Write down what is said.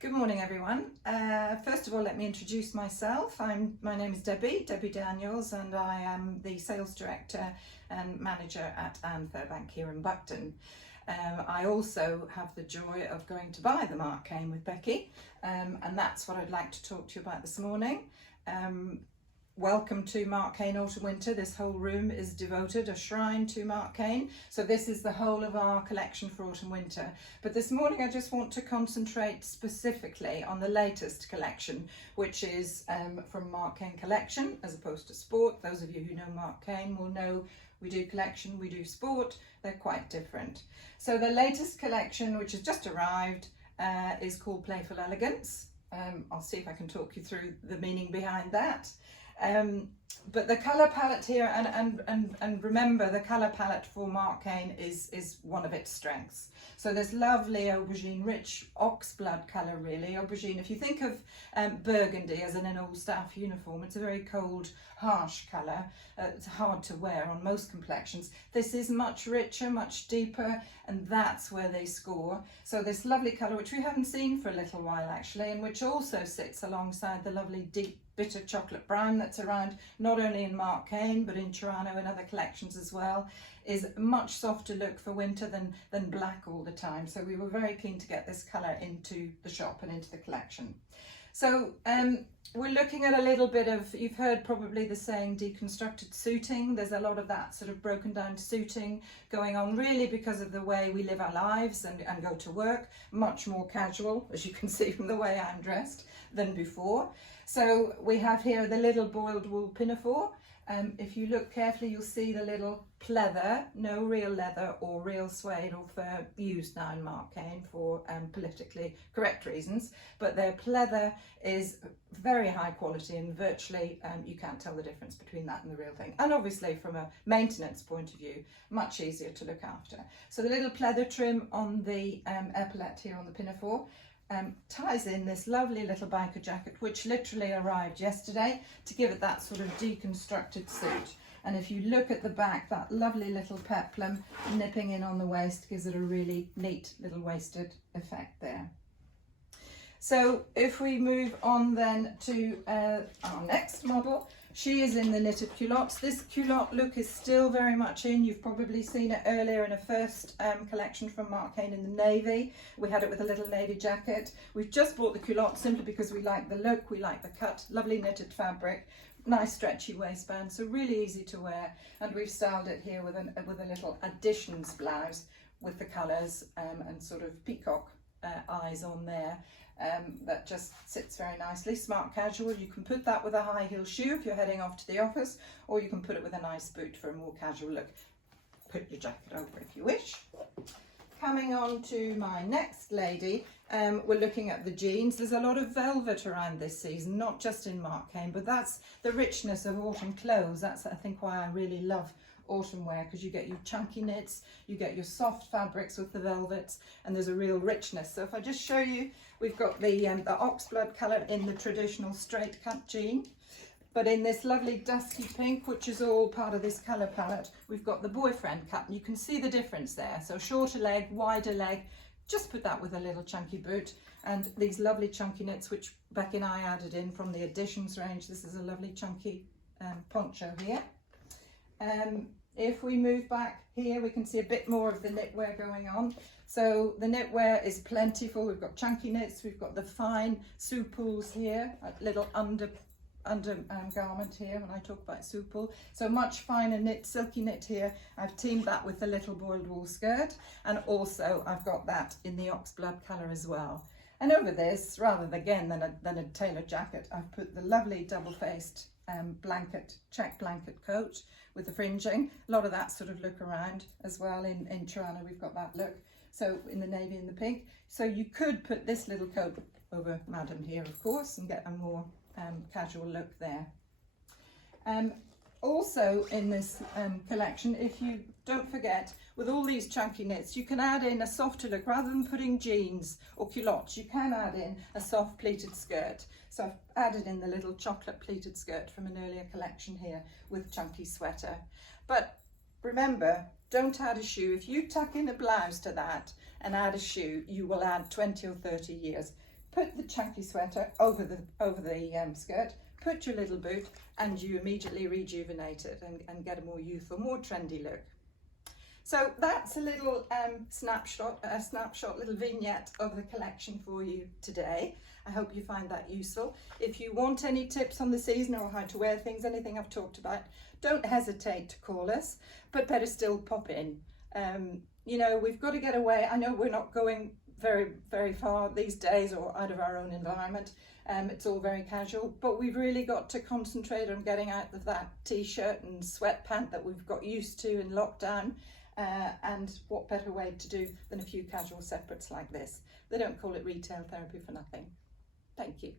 Good morning, everyone. First of all, let me introduce myself. My name is Debbie Daniels, and I am the Sales Director and Manager at Anne Fairbank here in Buckton. I also have the joy of going to buy the MarcCain with Becky, and that's what I'd like to talk to you about this morning. Welcome to MarcCain Autumn Winter. This whole room is devoted, a shrine to MarcCain. So this is the whole of our collection for Autumn Winter. But this morning I just want to concentrate specifically on the latest collection, which is from MarcCain Collection as opposed to Sport. Those of you who know MarcCain will know we do collection, we do sport. They're quite different. So the latest collection, which has just arrived, is called Playful Elegance. I'll see if I can talk you through the meaning behind that. But the colour palette here, and remember, the colour palette for MarcCain is one of its strengths. So there's lovely aubergine, rich oxblood colour really. Aubergine, if you think of burgundy as in an all staff uniform, it's a very cold, harsh colour. It's hard to wear on most complexions. This is much richer, much deeper, and that's where they score. So this lovely colour, which we haven't seen for a little while actually, and which also sits alongside the lovely deep bitter chocolate brown that's around not only in MarcCain but in Toronto and other collections as well, is a much softer look for winter than black all the time. So we were very keen to get this colour into the shop and into the collection. So we're looking at a little bit of, you've heard probably the saying deconstructed suiting. There's a lot of that sort of broken down suiting going on really because of the way we live our lives and go to work. Much more casual, as you can see from the way I'm dressed, than before. So we have here the little boiled wool pinafore. If you look carefully, you'll see the little pleather, no real leather or real suede or fur used now in MarcCain for politically correct reasons, but their pleather is very high quality and virtually you can't tell the difference between that and the real thing. And obviously from a maintenance point of view, much easier to look after. So the little pleather trim on the epaulette here on the pinafore ties in this lovely little biker jacket, which literally arrived yesterday to give it that sort of deconstructed suit. And if you look at the back, that lovely little peplum nipping in on the waist gives it a really neat little waisted effect there. So if we move on then to our next model, she is in the knitted culottes. This culotte look is still very much in. You've probably seen it earlier in a first collection from MarcCain in the navy. We had it with a little navy jacket. We've just bought the culotte simply because we like the look, we like the cut, lovely knitted fabric, nice stretchy waistband, so really easy to wear. And we've styled it here with a little additions blouse with the colours and sort of peacock eyes on there. That just sits very nicely. Smart casual. You can put that with a high heel shoe if you're heading off to the office, or you can put it with a nice boot for a more casual look. Put your jacket over if you wish. Coming on to my next lady, we're looking at the jeans. There's a lot of velvet around this season, not just in MarcCain, but that's the richness of autumn clothes. That's, I think, why I really love autumn wear, because you get your chunky knits, you get your soft fabrics with the velvets, and there's a real richness. So if I just show you, we've got the oxblood colour in the traditional straight cut jean, but in this lovely dusky pink, which is all part of this colour palette, we've got the boyfriend cut, and you can see the difference there. So shorter leg, wider leg, just put that with a little chunky boot, and these lovely chunky knits, which Becky and I added in from the Additions range. This is a lovely chunky poncho here. If we move back here, we can see a bit more of the knitwear going on. So the knitwear is plentiful. We've got chunky knits, we've got the fine souples here, a little garment here when I talk about souple. So much finer knit, silky knit here. I've teamed that with the little boiled wool skirt, and also I've got that in the oxblood colour as well. And over this, rather than a tailored jacket, I've put the lovely double-faced check blanket coat with the fringing. A lot of that sort of look around as well. In Toronto we've got that look, so in the navy and the pink. So you could put this little coat over Madam here, of course, and get a more casual look there. Also in this collection, if you don't forget, with all these chunky knits, you can add in a softer look. Rather than putting jeans or culottes, you can add in a soft pleated skirt. So I've added in the little chocolate pleated skirt from an earlier collection here with chunky sweater. But remember, don't add a shoe. If you tuck in a blouse to that and add a shoe, you will add 20 or 30 years. put the chunky sweater over the skirt, put your little boot, and you immediately rejuvenate it and get a more youthful, more trendy look. So that's a little snapshot, little vignette of the collection for you today. I hope you find that useful. If you want any tips on the season or how to wear things, anything I've talked about, don't hesitate to call us, but better still pop in. You know, we've got to get away. I know we're not going very, very far these days or out of our own environment. It's all very casual, but we've really got to concentrate on getting out of that t-shirt and sweatpant that we've got used to in lockdown. And what better way to do than a few casual separates like this? They don't call it retail therapy for nothing. Thank you.